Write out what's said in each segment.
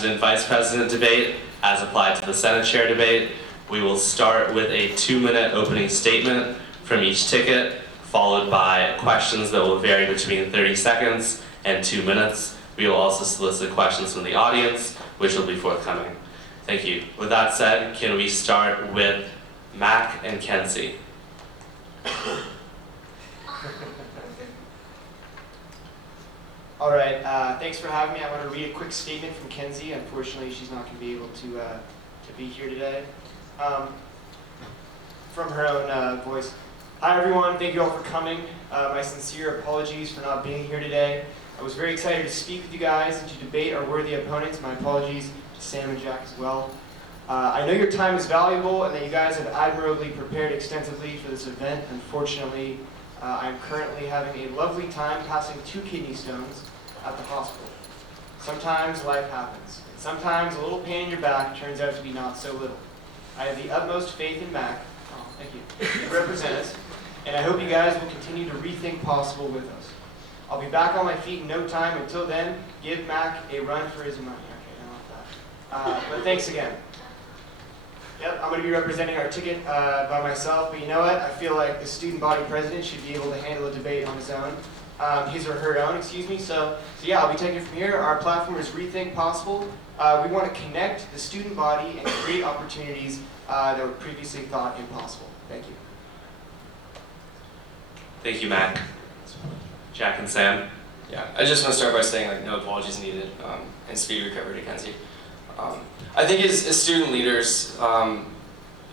President-Vice President debate as applied to the Senate Chair debate. We will start with a 2-minute opening statement from each ticket, followed by questions that will vary between 30 seconds and 2 minutes. We will also solicit questions from the audience, which will be forthcoming. Thank you. With that said, can we start with Mac and Kenzie? All right, thanks for having me. I want to read a quick statement from Kenzie. Unfortunately, she's not going to be able to be here today. From her own voice. Hi everyone, thank you all for coming. My sincere apologies for not being here today. I was very excited to speak with you guys and to debate our worthy opponents. My apologies to Sam and Jack as well. I know your time is valuable and that you guys have admirably prepared extensively for this event. Unfortunately, I'm currently having a lovely time passing 2 kidney stones at the hospital. Sometimes life happens, and sometimes a little pain in your back turns out to be not so little. I have the utmost faith in Mac, thank you, to represent us, and I hope you guys will continue to rethink possible with us. I'll be back on my feet in no time. Until then, give Mac a run for his money. Okay, I don't like that. But thanks again. Yep, I'm going to be representing our ticket by myself, but you know what? I feel like the student body president should be able to handle a debate on his own. His or her own, excuse me. So yeah, I'll be taking it from here. Our platform is Rethink Possible. We want to connect the student body and create opportunities that were previously thought impossible. Thank you. Thank you, Mac. Jack and Sam? Yeah, I just want to start by saying no apologies needed and speedy recovery to Kenzie. I think as student leaders,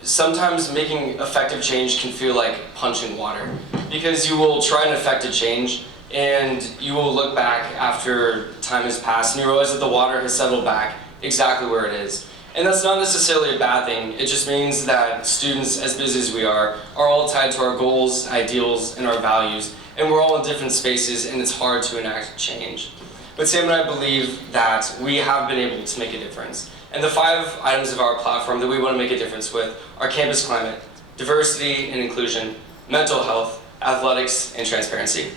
sometimes making effective change can feel like punching water, because you will try and effect a change and you will look back after time has passed and you realize that the water has settled back exactly where it is. And that's not necessarily a bad thing. It just means that students, as busy as we are all tied to our goals, ideals, and our values, and we're all in different spaces and it's hard to enact change. But Sam and I believe that we have been able to make a difference. And the 5 items of our platform that we want to make a difference with are campus climate, diversity and inclusion, mental health, athletics, and transparency.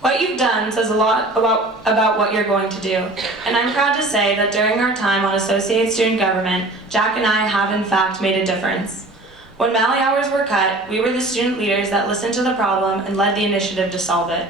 What you've done says a lot about what you're going to do, and I'm proud to say that during our time on Associate Student Government, Jack and I have in fact made a difference. When Mally hours were cut, we were the student leaders that listened to the problem and led the initiative to solve it.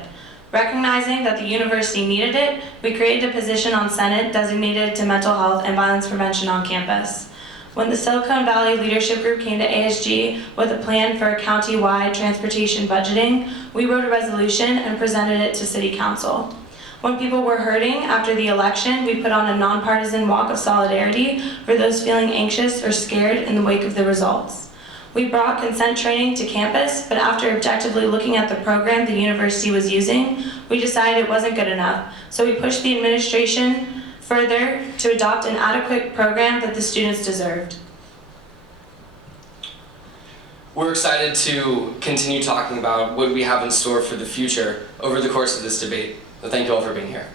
Recognizing that the university needed it, we created a position on Senate designated to mental health and violence prevention on campus. When the Silicon Valley Leadership Group came to ASG with a plan for a county-wide transportation budgeting, we wrote a resolution and presented it to City Council. When people were hurting after the election, we put on a nonpartisan walk of solidarity for those feeling anxious or scared in the wake of the results. We brought consent training to campus, but after objectively looking at the program the university was using, we decided it wasn't good enough, so we pushed the administration further to adopt an adequate program that the students deserved. We're excited to continue talking about what we have in store for the future over the course of this debate. So thank you all for being here.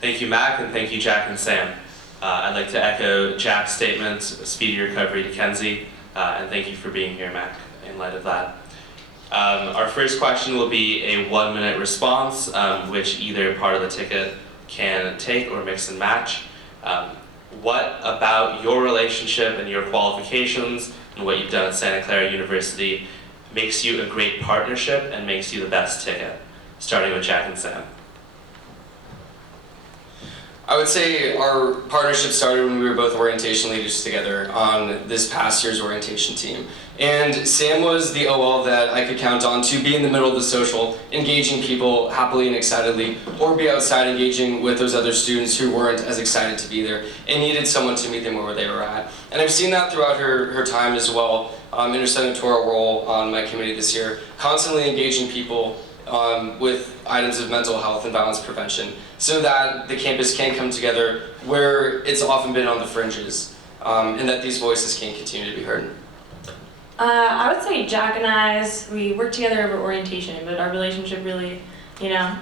Thank you, Mac, and thank you, Jack and Sam. I'd like to echo Jack's statement, speedy recovery to Kenzie, and thank you for being here, Mac, in light of that. Our first question will be a 1-minute response, which either part of the ticket can take or mix and match. What about your relationship and your qualifications and what you've done at Santa Clara University makes you a great partnership and makes you the best ticket? Starting with Jack and Sam. I would say our partnership started when we were both orientation leaders together on this past year's orientation team. And Sam was the OL that I could count on to be in the middle of the social, engaging people happily and excitedly, or be outside engaging with those other students who weren't as excited to be there and needed someone to meet them where they were at. And I've seen that throughout her time as well, in her senatorial role on my committee this year, constantly engaging people with items of mental health and violence prevention so that the campus can come together where it's often been on the fringes, and that these voices can continue to be heard. I would say Jack and we worked together over orientation, but our relationship really,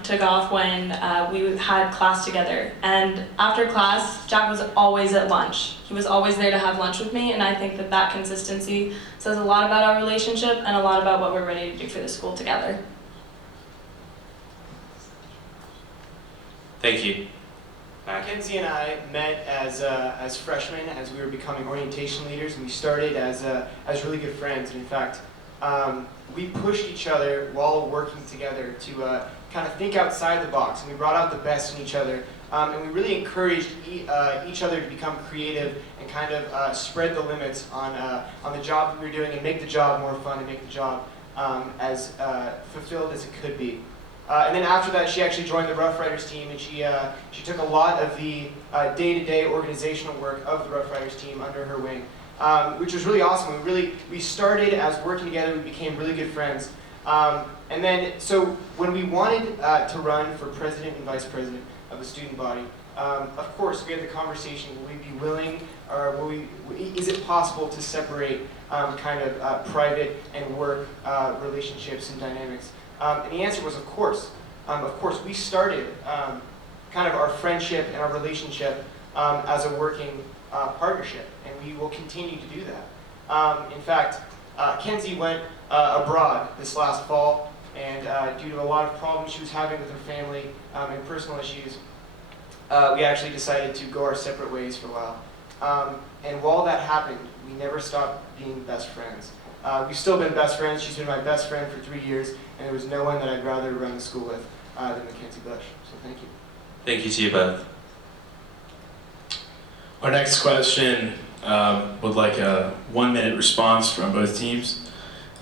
took off when we had class together. And after class, Jack was always at lunch. He was always there to have lunch with me, and I think that consistency says a lot about our relationship and a lot about what we're ready to do for the school together. Thank you. Mackenzie and I met as freshmen, as we were becoming orientation leaders, and we started as really good friends. And in fact, we pushed each other while working together to kind of think outside the box, and we brought out the best in each other. And we really encouraged each other to become creative and kind of spread the limits on the job that we were doing and make the job more fun and make the job as fulfilled as it could be. And then after that, she actually joined the Rough Riders team, and she took a lot of the day-to-day organizational work of the Rough Riders team under her wing, which was really awesome. We started as working together. We became really good friends. And then, so when we wanted to run for president and vice president of the student body, of course, we had the conversation: will we be willing, or is it possible to separate kind of private and work relationships and dynamics? And the answer was, of course. Of course, we started kind of our friendship and our relationship as a working partnership, and we will continue to do that. In fact, Kenzie went abroad this last fall, and due to a lot of problems she was having with her family and personal issues, we actually decided to go our separate ways for a while. And while that happened, we never stopped being best friends. We've still been best friends. She's been my best friend for 3 years, and there was no one that I'd rather run the school with than Mackenzie Bush. So thank you. Thank you to you both. Our next question would like a 1-minute response from both teams.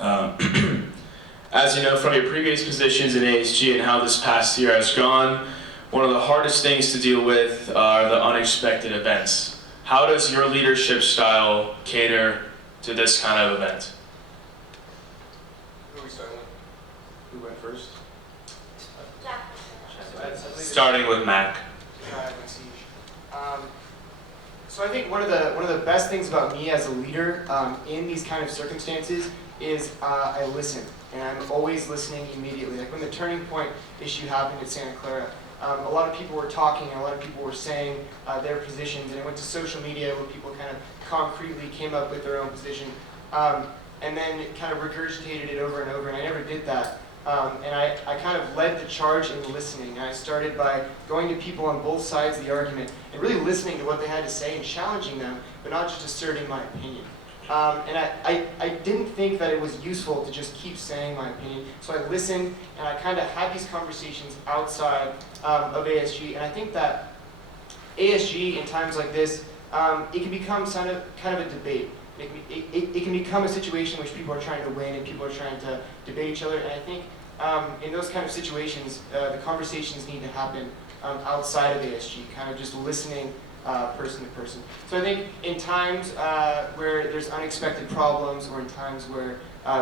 As you know from your previous positions in ASG and how this past year has gone, one of the hardest things to deal with are the unexpected events. How does your leadership style cater to this kind of event? Who are we starting with? Who went first? Starting with Mac. So I think one of the best things about me as a leader in these kind of circumstances is I listen, and I'm always listening immediately. Like when the turning point issue happened at Santa Clara, a lot of people were talking, and a lot of people were saying their positions, and it went to social media where people kind of concretely came up with their own position, and then kind of regurgitated it over and over, and I never did that. And I kind of led the charge in listening. And I started by going to people on both sides of the argument and really listening to what they had to say and challenging them, but not just asserting my opinion. And I didn't think that it was useful to just keep saying my opinion, so I listened, and I kind of had these conversations outside of ASG. And I think that ASG in times like this, it can become kind of a debate. It can become a situation in which people are trying to win and people are trying to debate each other. And I think in those kind of situations, the conversations need to happen outside of ASG, kind of just listening person to person. So I think in times where there's unexpected problems, or in times where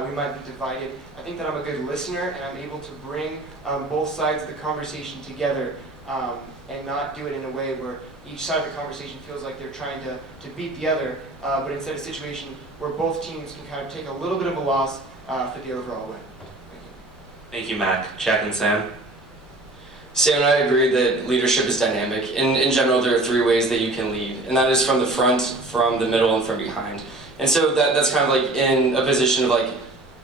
we might be divided, I think that I'm a good listener, and I'm able to bring both sides of the conversation together and not do it in a way where each side of the conversation feels like they're trying to beat the other, but instead a situation where both teams can kind of take a little bit of a loss for the overall win. Thank you. Thank you, Mac. Jack and Sam. Sam and I agree that leadership is dynamic. In general, there are 3 ways that you can lead, and that is from the front, from the middle, and from behind. And so that's kind of like in a position of like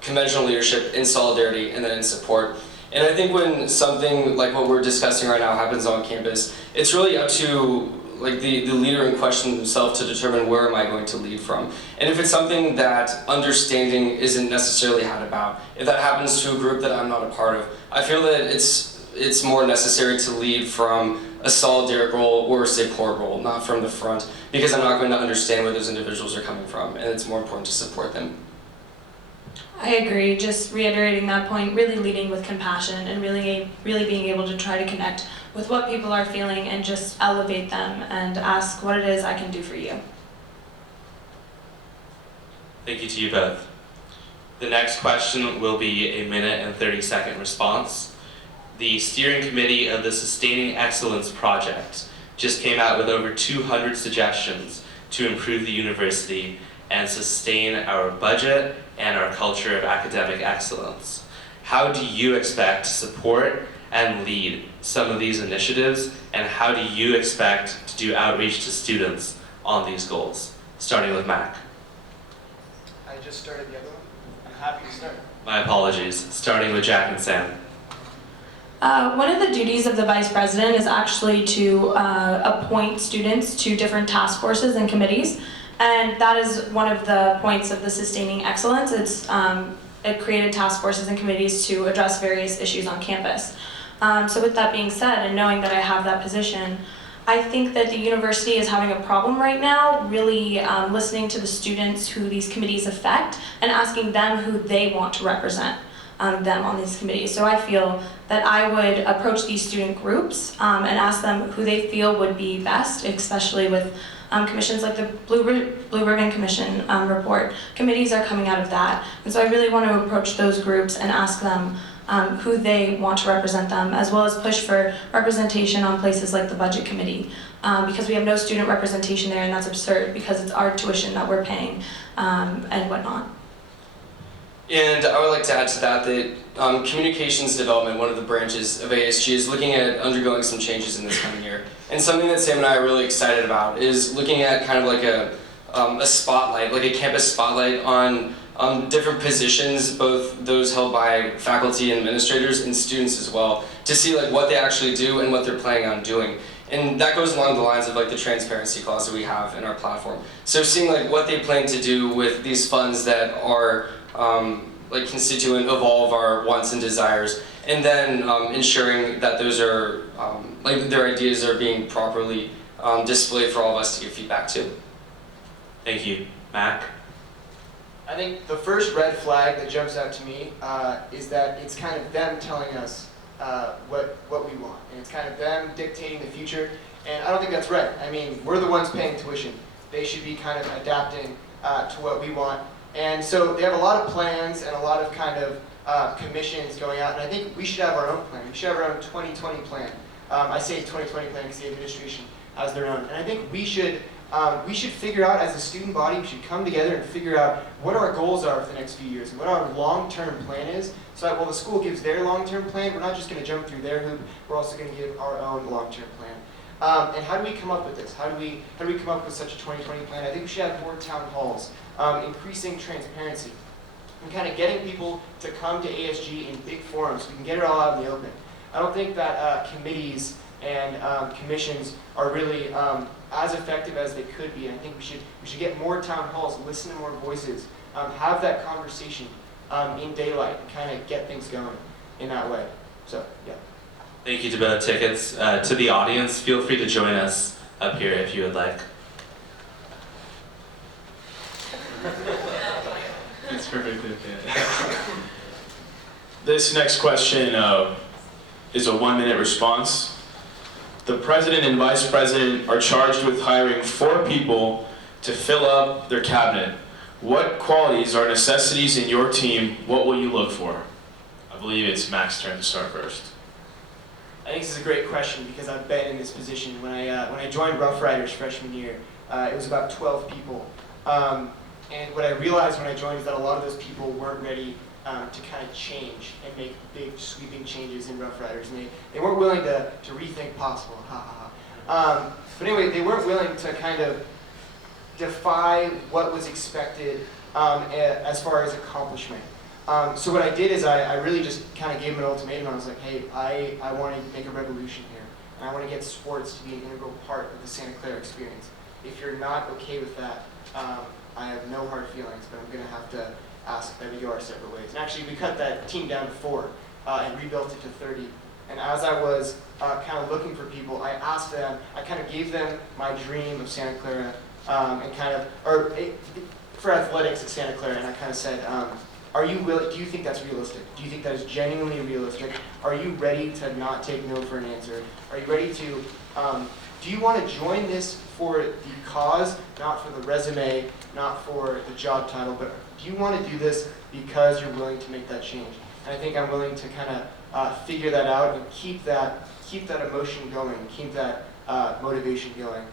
conventional leadership, in solidarity, and then in support. And I think when something like what we're discussing right now happens on campus, it's really up to like the leader in question himself to determine where am I going to lead from. And if it's something that understanding isn't necessarily had about, if that happens to a group that I'm not a part of, I feel that it's more necessary to lead from a solidaric role or a support role, not from the front, because I'm not going to understand where those individuals are coming from, and it's more important to support them. I agree, just reiterating that point, really leading with compassion and really being able to try to connect with what people are feeling and just elevate them and ask what it is I can do for you. Thank you to you both. The next question will be a 1-minute and 30-second response. The steering committee of the Sustaining Excellence Project just came out with over 200 suggestions to improve the university and sustain our budget and our culture of academic excellence. How do you expect to support and lead some of these initiatives, and how do you expect to do outreach to students on these goals? Starting with Mac. I just started the other one. I'm happy to start. My apologies. Starting with Jack and Sam. One of the duties of the vice president is actually to appoint students to different task forces and committees, and that is one of the points of the Sustaining Excellence. It created task forces and committees to address various issues on campus. So with that being said, and knowing that I have that position, I think that the university is having a problem right now, really listening to the students who these committees affect and asking them who they want to represent them on these committees. So I feel that I would approach these student groups and ask them who they feel would be best, especially with commissions like the Blue Ribbon Commission report. Committees are coming out of that. And so I really want to approach those groups and ask them who they want to represent them, as well as push for representation on places like the Budget Committee, because we have no student representation there, and that's absurd because it's our tuition that we're paying and whatnot. And I would like to add to that communications development, one of the branches of ASG, is looking at undergoing some changes in this coming year. And something that Sam and I are really excited about is looking at kind of like a spotlight, like a campus spotlight on different positions, both those held by faculty and administrators and students as well, to see like what they actually do and what they're planning on doing. And that goes along the lines of like the transparency clause that we have in our platform. So seeing like what they plan to do with these funds that are like constituent of all of our wants and desires, and then ensuring that those are like their ideas are being properly displayed for all of us to give feedback to. Thank you. Mac? I think the first red flag that jumps out to me is that it's kind of them telling us what we want, and it's kind of them dictating the future, and I don't think that's right. I mean, we're the ones paying tuition. They should be kind of adapting to what we want, and so they have a lot of plans and a lot of kind of commissions going out, and I think we should have our own plan. We should have our own 2020 plan. I say 2020 plan because the administration has their own, and I think we should figure out, as a student body, we should come together and figure out what our goals are for the next few years and what our long-term plan is, so that while the school gives their long-term plan, we're not just going to jump through their hoop, we're also going to give our own long-term plan. And how do we come up with this? How do we come up with such a 2020 plan? I think we should have more town halls, increasing transparency, and kind of getting people to come to ASG in big forums so we can get it all out in the open. I don't think that committees and commissions are really as effective as they could be. And I think we should get more town halls, listen to more voices, have that conversation in daylight, and kind of get things going in that way. So, yeah. Thank you to both tickets. To the audience, feel free to join us up here if you would like. It's perfectly okay. This next question is a 1-minute response. The president and vice president are charged with hiring 4 people to fill up their cabinet. What qualities are necessities in your team? What will you look for? I believe it's Mac's turn to start first. I think this is a great question because I've been in this position. When I joined Rough Riders freshman year, it was about 12 people. And what I realized when I joined is that a lot of those people weren't ready to kind of change and make big sweeping changes in Rough Riders, and they weren't willing to rethink possible. But anyway, they weren't willing to kind of defy what was expected as far as accomplishment. So what I did is I really just kind of gave them an ultimatum. I was like, hey, I want to make a revolution here, and I want to get sports to be an integral part of the Santa Clara experience. If you're not okay with that, I have no hard feelings, but I'm going to have to ask that we go our separate ways. And actually, we cut that team down to 4 and rebuilt it to 30. And as I was kind of looking for people, I asked them, I kind of gave them my dream of Santa Clara, for athletics at Santa Clara, and I kind of said, are you willing? Do you think that's realistic? Do you think that is genuinely realistic? Are you ready to not take no for an answer? Are you ready to, do you want to join this for the cause, not for the resume, not for the job title, but do you want to do this because you're willing to make that change? And I think I'm willing to kind of figure that out and keep that emotion going, keep that motivation going.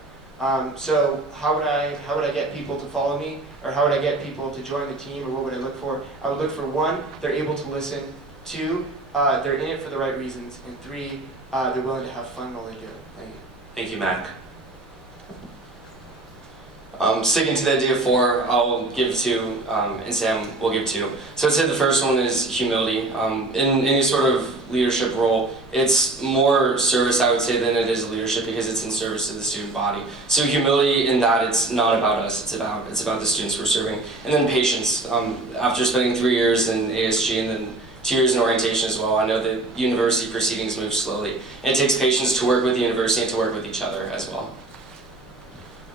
So how would I get people to follow me, or how would I get people to join the team, or what would I look for? I would look for 1, they're able to listen. 2, they're in it for the right reasons, and 3, they're willing to have fun while they do it. Thank you. Thank you, Mac. Sticking to the idea of 4, I'll give 2, and Sam will give 2. So I'd say the first one is humility. In any sort of leadership role, it's more service, I would say, than it is leadership because it's in service to the student body. So humility in that it's not about us, it's about the students we're serving. And then patience. After spending 3 years in ASG and then 2 years in orientation as well, I know that university proceedings move slowly. And it takes patience to work with the university and to work with each other as well.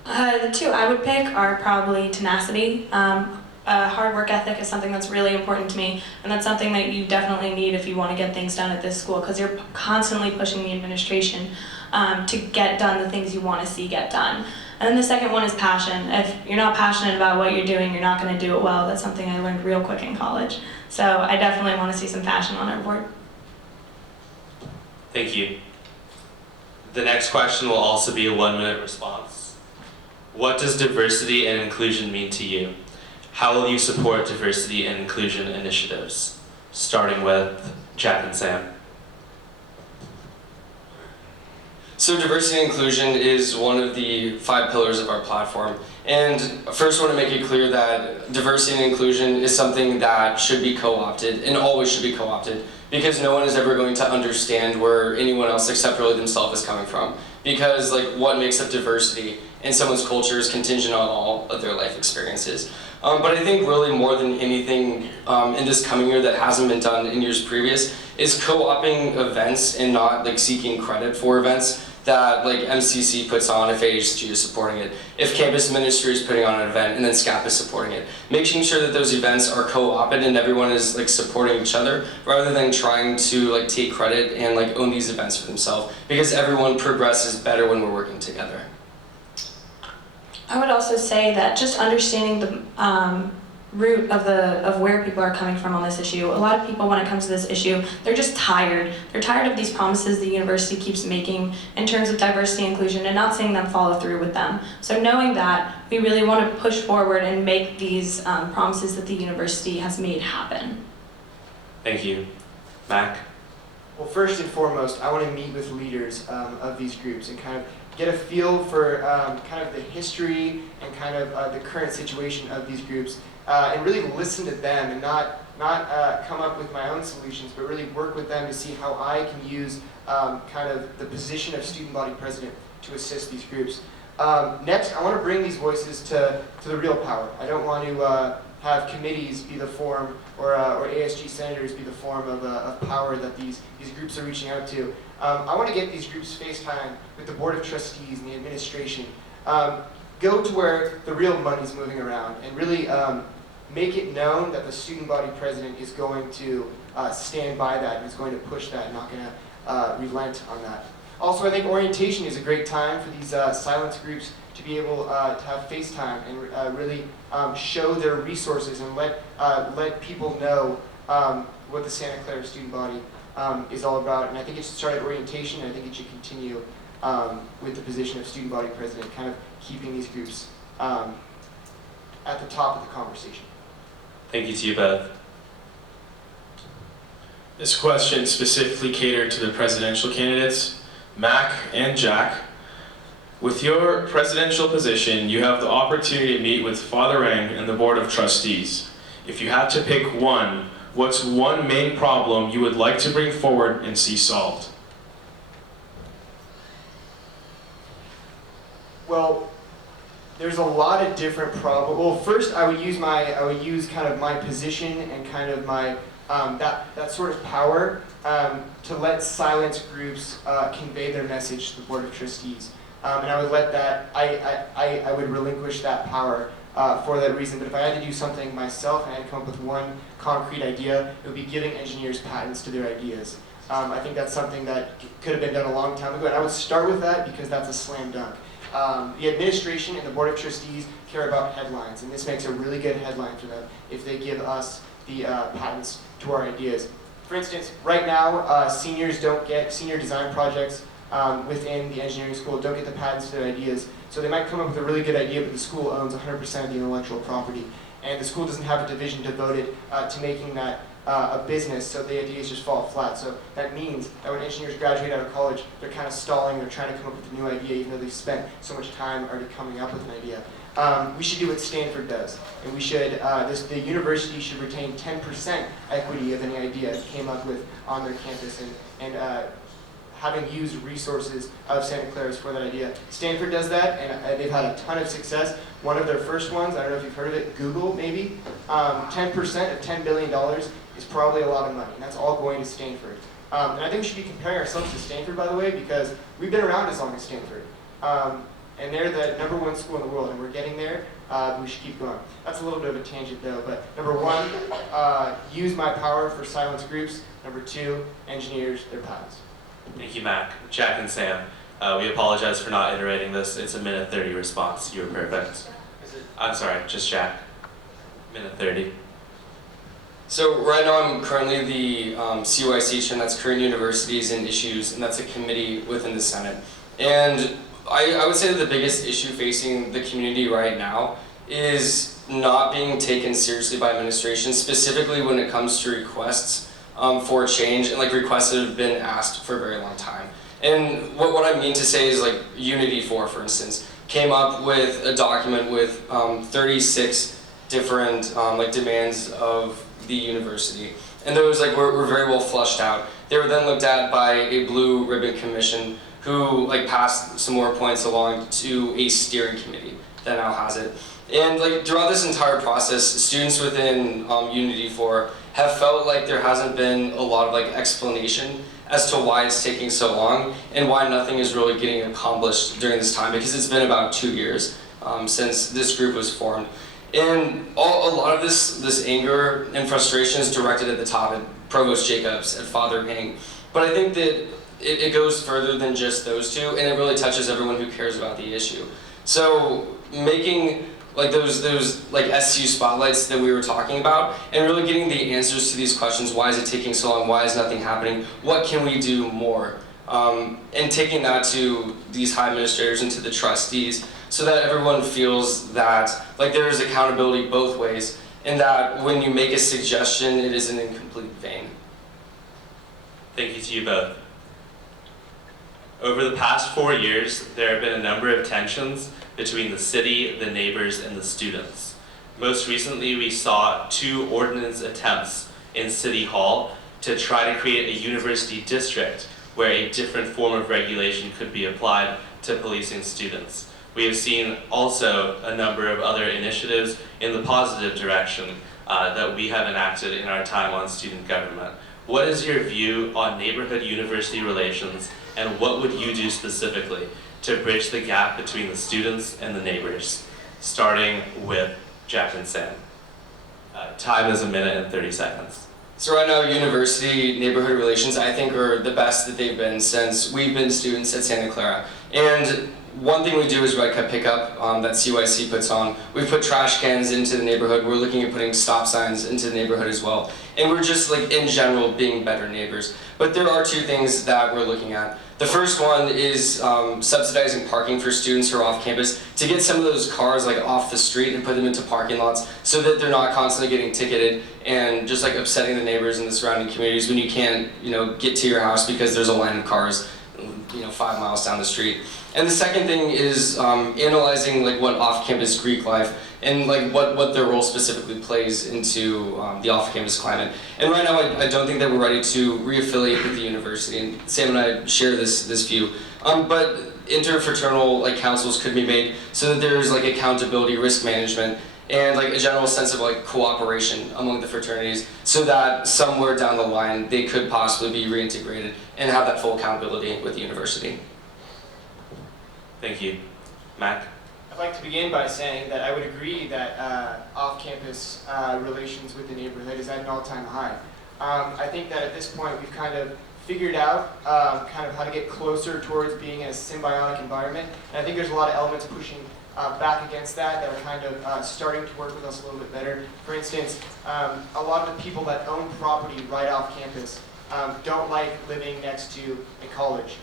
The 2 I would pick are probably tenacity. Hard work ethic is something that's really important to me, and that's something that you definitely need if you want to get things done at this school, because you're constantly pushing the administration to get done the things you want to see get done. And then the second one is passion. If you're not passionate about what you're doing, you're not going to do it well. That's something I learned real quick in college. So I definitely want to see some passion on our board. Thank you. The next question will also be a 1-minute response. What does diversity and inclusion mean to you? How will you support diversity and inclusion initiatives? Starting with Jack and Sam. So diversity and inclusion is one of the 5 pillars of our platform. And first I want to make it clear that diversity and inclusion is something that should be co-opted and always should be co-opted, because no one is ever going to understand where anyone else except really themselves is coming from. Because what makes up diversity in someone's culture is contingent on all of their life experiences. But I think really more than anything in this coming year that hasn't been done in years previous is co-opting events and not seeking credit for events that MCC puts on if AHG is supporting it, if campus ministry is putting on an event and then SCAP is supporting it. Making sure that those events are co-opted and everyone is supporting each other rather than trying to take credit and own these events for themselves, because everyone progresses better when we're working together. I would also say that just understanding the root of where people are coming from on this issue. A lot of people, when it comes to this issue, they're just tired. They're tired of these promises the university keeps making in terms of diversity and inclusion and not seeing them follow through with them. So knowing that, we really want to push forward and make these promises that the university has made happen. Thank you. Mac? Well, first and foremost, I want to meet with leaders of these groups and kind of get a feel for kind of the history and kind of the current situation of these groups, and really listen to them and not come up with my own solutions, but really work with them to see how I can use kind of the position of student body president to assist these groups. Next, I want to bring these voices to the real power. I don't want to have committees be the form, or ASG senators be the form of power that these groups are reaching out to. I want to get these groups FaceTime with the Board of Trustees and the administration. Go to where the real money's moving around and really make it known that the student body president is going to stand by that and is going to push that and not going to relent on that. Also, I think orientation is a great time for these silence groups to be able to have FaceTime and really show their resources and let people know what the Santa Clara student body is all about. And I think it should start at orientation, and I think it should continue with the position of student body president, kind of keeping these groups at the top of the conversation. Thank you to you both. This question specifically catered to the presidential candidates, Mac and Jack. With your presidential position, you have the opportunity to meet with Father Eng and the Board of Trustees. If you had to pick one, what's one main problem you would like to bring forward and see solved? Well, there's a lot of different problems. Well, first I would use kind of my position and kind of my that sort of power to let silence groups convey their message to the Board of Trustees. And I would let that, I would relinquish that power for that reason. But if I had to do something myself and I had to come up with one concrete idea, it would be giving engineers patents to their ideas. I think that's something that could have been done a long time ago, and I would start with that because that's a slam dunk. The administration and the Board of Trustees care about headlines, and this makes a really good headline for them if they give us the patents to our ideas. For instance, right now, seniors don't get senior design projects within the engineering school, don't get the patents to their ideas. So they might come up with a really good idea, but the school owns 100% of the intellectual property. And the school doesn't have a division devoted to making that a business, so the ideas just fall flat. So that means that when engineers graduate out of college, they're kind of stalling, they're trying to come up with a new idea, even though they've spent so much time already coming up with an idea. We should do what Stanford does, and we should, the university should retain 10% equity of any idea it came up with on their campus, and having used resources of Santa Clara's for that idea. Stanford does that, and they've had a ton of success. One of their first ones, I don't know if you've heard of it, Google maybe, 10% of $10 billion is probably a lot of money, and that's all going to Stanford. And I think we should be comparing ourselves to Stanford, by the way, because we've been around as long as Stanford. And they're the #1 school in the world, and we're getting there. We should keep going. That's a little bit of a tangent, though. But #1, use my power for silence groups. #2, engineers their paths. Thank you, Mac. Jack and Sam, we apologize for not iterating this. It's a minute 30 response. You were perfect. I'm sorry, just Jack. Minute 30. So right now I'm currently the CYC chair, and that's Korean Universities and Issues, and that's a committee within the Senate. And I would say that the biggest issue facing the community right now is not being taken seriously by administration, specifically when it comes to requests for change, and like requests that have been asked for a very long time. And what I mean to say is, like, Unity for instance, came up with a document with 36 different like demands of the university, and those were very well flushed out. They were then looked at by a blue ribbon commission who passed some more points along to a steering committee that now has it. And throughout this entire process, students within Unity 4 have felt like there hasn't been a lot of explanation as to why it's taking so long and why nothing is really getting accomplished during this time, because it's been about 2 years since this group was formed. And a lot of this anger and frustration is directed at the top, at Provost Jacobs, at Father Hing. But I think that it goes further than just those two, and it really touches everyone who cares about the issue. So making those SU spotlights that we were talking about, and really getting the answers to these questions: why is it taking so long? Why is nothing happening? What can we do more? And taking that to these high administrators and to the trustees, so that everyone feels that there is accountability both ways, and that when you make a suggestion, it isn't in complete vain. Thank you to you both. Over the past 4 years, there have been a number of tensions between the city, the neighbors, and the students. Most recently, we saw 2 ordinance attempts in City Hall to try to create a university district where a different form of regulation could be applied to policing students. We have seen also a number of other initiatives in the positive direction that we have enacted in our time on student government. What is your view on neighborhood-university relations, and what would you do specifically to bridge the gap between the students and the neighbors? Starting with Jack and Sam. Time is 1 minute and 30 seconds. So right now, university neighborhood relations, I think, are the best that they've been since we've been students at Santa Clara. And one thing we do is Red Cup Pickup that CYC puts on. We put trash cans into the neighborhood. We're looking at putting stop signs into the neighborhood as well. And we're just, in general, being better neighbors. But there are 2 things that we're looking at. The first one is subsidizing parking for students who are off campus, to get some of those cars off the street and put them into parking lots, so that they're not constantly getting ticketed and just upsetting the neighbors in the surrounding communities when you can't get to your house because there's a line of cars 5 miles down the street. And the second thing is analyzing what off-campus Greek life and what their role specifically plays into the off-campus climate. And right now, I don't think that we're ready to re-affiliate with the university. And Sam and I share this view. But interfraternal councils could be made so that there's accountability, risk management, and a general sense of cooperation among the fraternities, so that somewhere down the line they could possibly be reintegrated and have that full accountability with the university. Thank you. Mac? I'd like to begin by saying that I would agree that off-campus relations with the neighborhood is at an all-time high. I think that at this point we've kind of figured out kind of how to get closer towards being in a symbiotic environment, and I think there's a lot of elements pushing back against that are kind of starting to work with us a little bit better. For instance, a lot of the people that own property right off campus don't like living next to a college,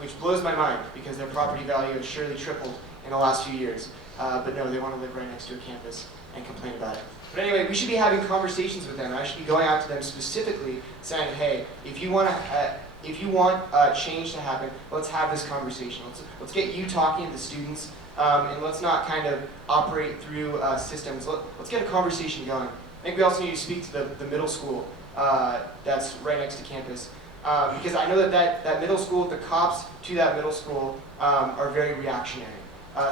which blows my mind because their property value has surely tripled in the last few years. But no, they want to live right next to a campus and complain about it. But anyway, we should be having conversations with them. I should be going out to them specifically saying, hey, if you want change to happen, let's have this conversation. Let's get you talking to the students and let's not kind of operate through systems. Let's get a conversation going. I think we also need to speak to the middle school that's right next to campus. Because I know that middle school, the cops to that middle school are very reactionary.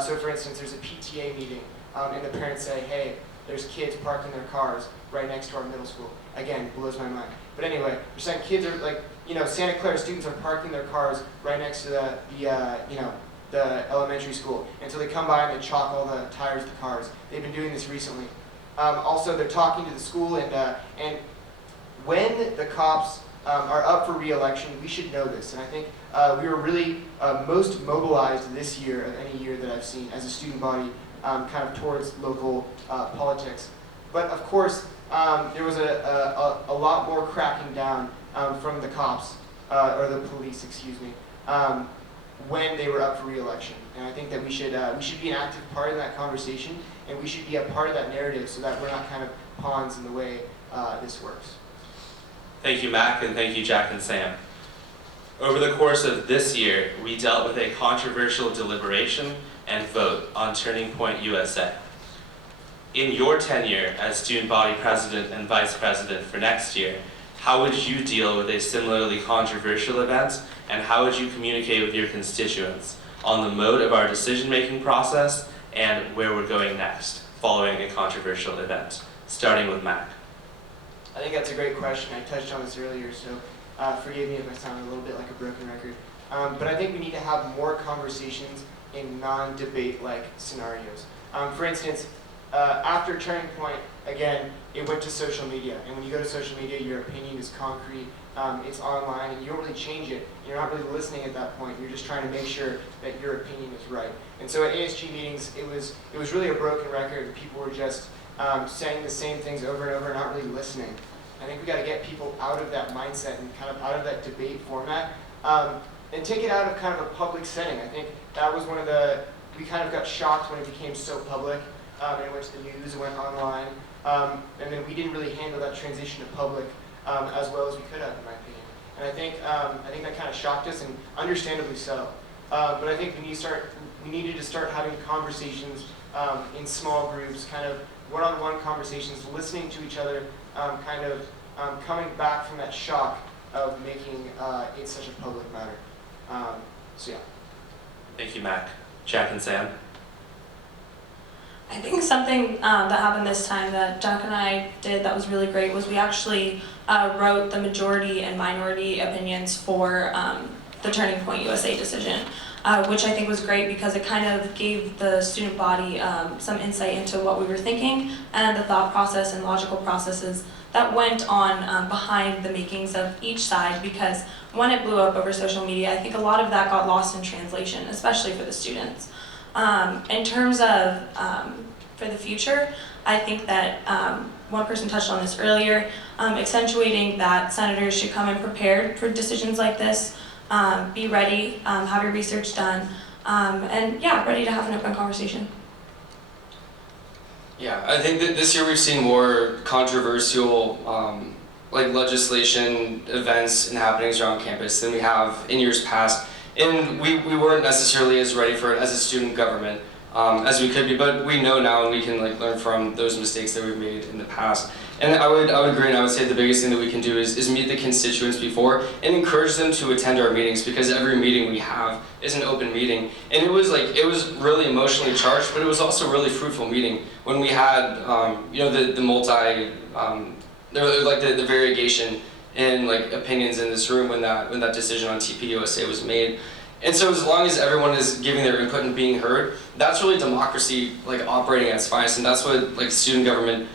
So for instance, there's a PTA meeting and the parents say, hey, there's kids parking their cars right next to our middle school. Again, blows my mind. But anyway, they're saying kids are like, Santa Clara students are parking their cars right next to the elementary school. And so they come by and they chalk all the tires of the cars. They've been doing this recently. Also, they're talking to the school, and when the cops are up for re-election, we should know this. And I think we were really most mobilized this year of any year that I've seen as a student body kind of towards local politics. But of course, there was a lot more cracking down from the cops, or the police, excuse me, when they were up for re-election. And I think that we should be an active part in that conversation, and we should be a part of that narrative so that we're not kind of pawns in the way this works. Thank you, Mac, and thank you, Jack and Sam. Over the course of this year, we dealt with a controversial deliberation and vote on Turning Point USA. In your tenure as student body president and vice president for next year, how would you deal with a similarly controversial event, and how would you communicate with your constituents on the mode of our decision-making process and where we're going next following a controversial event? Starting with Mac. I think that's a great question. I touched on this earlier, so forgive me if I sound a little bit like a broken record. But I think we need to have more conversations in non-debate-like scenarios. For instance, after Turning Point, again, it went to social media. And when you go to social media, your opinion is concrete, it's online, and you don't really change it. You're not really listening at that point. You're just trying to make sure that your opinion is right. And so at ASG meetings, it was really a broken record. People were just saying the same things over and over, not really listening. I think we got to get people out of that mindset and kind of out of that debate format, and take it out of kind of a public setting. I think that was we kind of got shocked when it became so public, in which the news went online, and then we didn't really handle that transition to public as well as we could have, in my opinion. And I think that kind of shocked us, and understandably so. But I think we needed to start having conversations in small groups, kind of one-on-one conversations, listening to each other, kind of coming back from that shock of making it such a public matter. So yeah. Thank you, Mac. Jack and Sam. I think something that happened this time that Jack and I did that was really great was we actually wrote the majority and minority opinions for the Turning Point USA decision, which I think was great because it kind of gave the student body some insight into what we were thinking and the thought process and logical processes that went on behind the makings of each side, because when it blew up over social media, I think a lot of that got lost in translation, especially for the students. In terms of for the future, I think that one person touched on this earlier, accentuating that senators should come in prepared for decisions like this, be ready, have your research done, and yeah, ready to have an open conversation. Yeah, I think that this year we've seen more controversial like legislation events and happenings around campus than we have in years past. And we weren't necessarily as ready for it as a student government as we could be, but we know now and we can like learn from those mistakes that we've made in the past. And I would agree, and I would say the biggest thing that we can do is meet the constituents before and encourage them to attend our meetings, because every meeting we have is an open meeting. And it was really emotionally charged, but it was also a really fruitful meeting when we had the variegation in like opinions in this room when that decision on TPUSA was made. And so as long as everyone is giving their input and being heard, that's really democracy like operating at its finest, and that's what like student government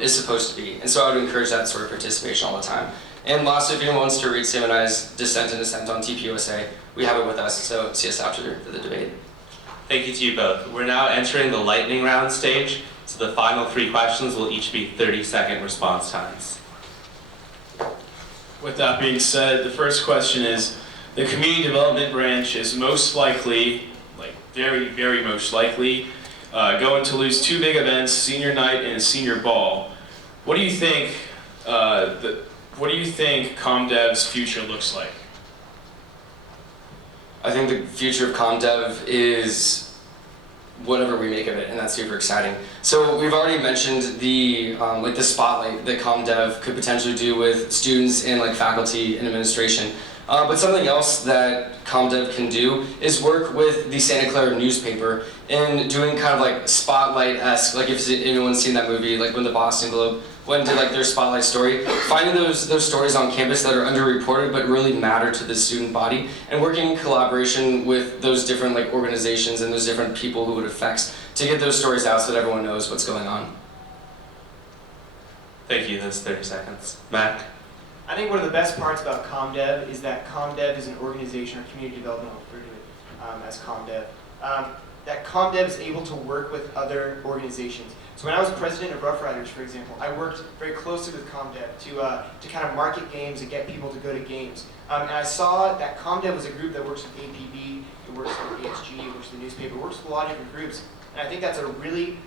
is supposed to be. And so I would encourage that sort of participation all the time. And lastly, if anyone wants to read Sam and I's dissent and dissent on TPUSA, we have it with us, so see us after the debate. Thank you to you both. We're now entering the lightning round stage, so the final 3 questions will each be 30-second response times. With that being said, the first question is, the community development branch is most likely, like very, very most likely, going to lose 2 big events, senior night and senior ball. What do you think ComDev's future looks like? I think the future of ComDev is whatever we make of it, and that's super exciting. So we've already mentioned the like the spotlight that ComDev could potentially do with students and like faculty and administration. But something else that ComDev can do is work with the Santa Clara newspaper in doing kind of like spotlight-esque, like if anyone's seen that movie, like when the Boston Globe went and did like their spotlight story, finding those stories on campus that are underreported but really matter to the student body, and working in collaboration with those different like organizations and those different people who it affects to get those stories out so that everyone knows what's going on. Thank you. That's 30 seconds. Mac? I think one of the best parts about ComDev is that ComDev is an organization, or community development, I'll refer to it as ComDev. That ComDev is able to work with other organizations. So when I was president of Rough Riders, for example, I worked very closely with ComDev to kind of market games and get people to go to games. And I saw that ComDev was a group that works with APB, it works with ASG, it works with the newspaper, it works with a lot of different groups. And I think that's a really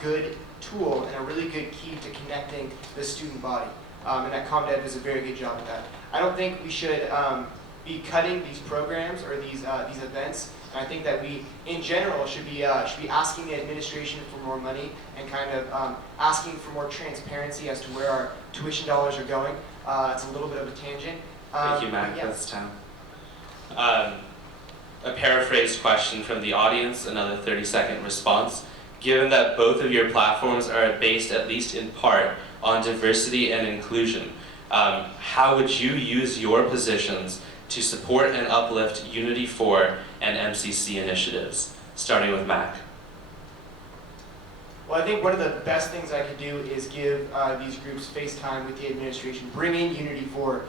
good tool and a really good key to connecting the student body. And that ComDev does a very good job with that. I don't think we should be cutting these programs or these events. And I think that we, in general, should be asking the administration for more money and kind of asking for more transparency as to where our tuition dollars are going. It's a little bit of a tangent. Thank you, Mac. Yeah. That's time. A paraphrased question from the audience, another 30-second response. Given that both of your platforms are based, at least in part, on diversity and inclusion, how would you use your positions to support and uplift Unity 4 and MCC initiatives? Starting with Mac. Well, I think one of the best things I could do is give these groups face time with the administration, bring in Unity 4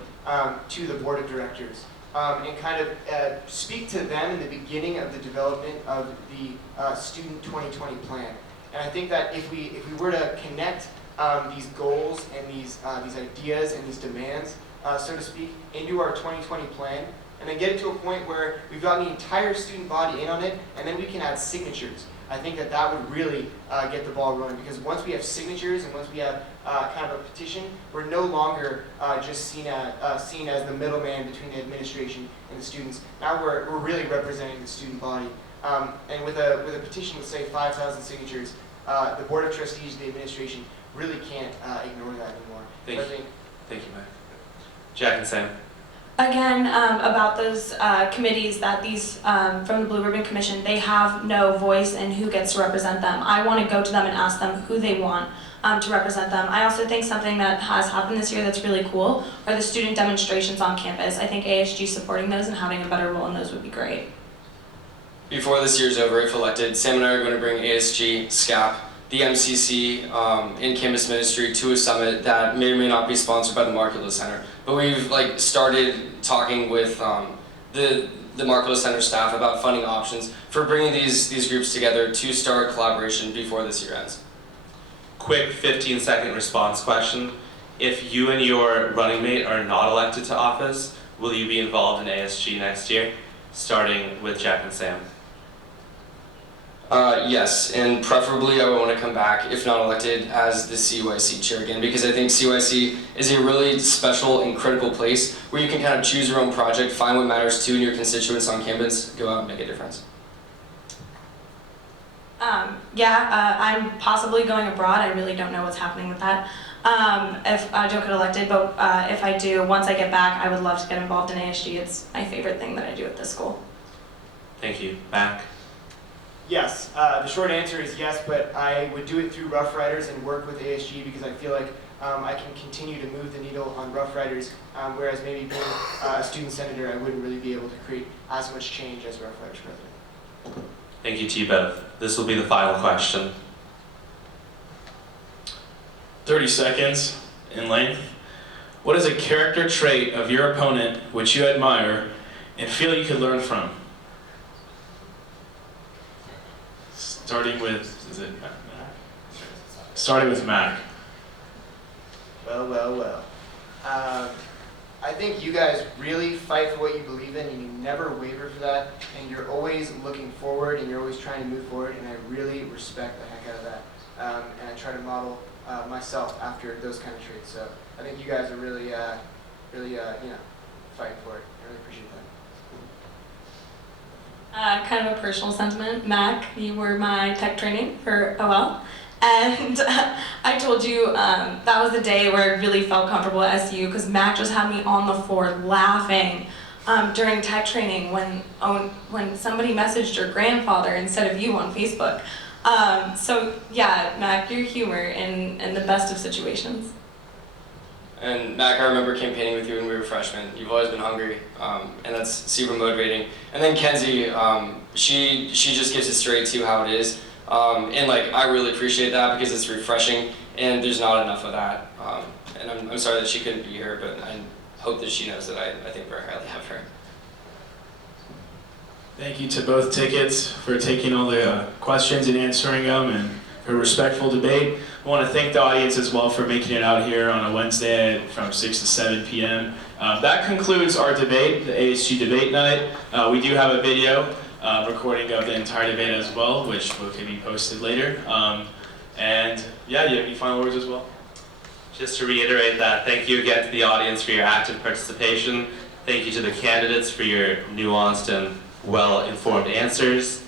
to the board of directors, and kind of speak to them in the beginning of the development of the Student 2020 plan. And I think that if we were to connect these goals and these ideas and these demands, so to speak, into our 2020 plan, and then get it to a point where we've got the entire student body in on it, and then we can add signatures. I think that would really get the ball rolling, because once we have signatures and once we have kind of a petition, we're no longer just seen as the middleman between the administration and the students. Now we're really representing the student body. And with a petition with, say, 5,000 signatures, the Board of Trustees, the administration, really can't ignore that anymore. Thank you, Mac. Jack and Sam. Again, about those committees that these from the Blue Ribbon Commission, they have no voice in who gets to represent them. I want to go to them and ask them who they want to represent them. I also think something that has happened this year that's really cool are the student demonstrations on campus. I think ASG supporting those and having a better role in those would be great. Before this year's over, if elected, Sam and I are going to bring ASG, SCAP, the MCC, in-campus ministry to a summit that may or may not be sponsored by the Markula Center. But we've started talking with the Markula Center staff about funding options for bringing these groups together to start collaboration before this year ends. Quick 15-second response question. If you and your running mate are not elected to office, will you be involved in ASG next year? Starting with Jack and Sam. Yes, and preferably I would want to come back, if not elected, as the CYC chair again, because I think CYC is a really special and critical place where you can kind of choose your own project, find what matters to you and your constituents on campus, go out and make a difference. I'm possibly going abroad. I really don't know what's happening with that. If I don't get elected, but if I do, once I get back, I would love to get involved in ASG. It's my favorite thing that I do at this school. Thank you. Mac? Yes, the short answer is yes, but I would do it through Rough Riders and work with ASG, because I feel like I can continue to move the needle on Rough Riders, whereas maybe being a student senator, I wouldn't really be able to create as much change as Rough Riders president. Thank you to you both. This will be the final question. 30 seconds in length. What is a character trait of your opponent which you admire and feel you could learn from? Starting with, is it Mac? Starting with Mac. Well. I think you guys really fight for what you believe in, and you never waver for that, and you're always looking forward, and you're always trying to move forward, and I really respect the heck out of that. And I try to model myself after those kind of traits. So I think you guys are really fighting for it. I really appreciate that. Kind of a personal sentiment. Mac, you were my tech training for OL. And I told you that was the day where I really felt comfortable at SU because Mac just had me on the floor laughing during tech training when somebody messaged your grandfather instead of you on Facebook. So yeah, Mac, your humor in the best of situations. And Mac, I remember campaigning with you when we were freshmen. You've always been hungry, and that's super motivating. And then Kenzie, she just gives it straight to how it is. And like, I really appreciate that because it's refreshing and there's not enough of that. And I'm sorry that she couldn't be here, but I hope that she knows that I think very highly of her. Thank you to both tickets for taking all the questions and answering them and for respectful debate. I want to thank the audience as well for making it out here on a Wednesday from 6 to 7 p.m. That concludes our debate, the ASG debate night. We do have a video recording of the entire debate as well, which can be posted later. And yeah, you have any final words as well? Just to reiterate that, thank you again to the audience for your active participation. Thank you to the candidates for your nuanced and well-informed answers.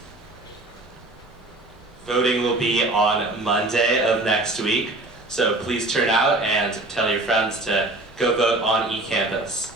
Voting will be on Monday of next week, so please turn out and tell your friends to go vote on eCampus.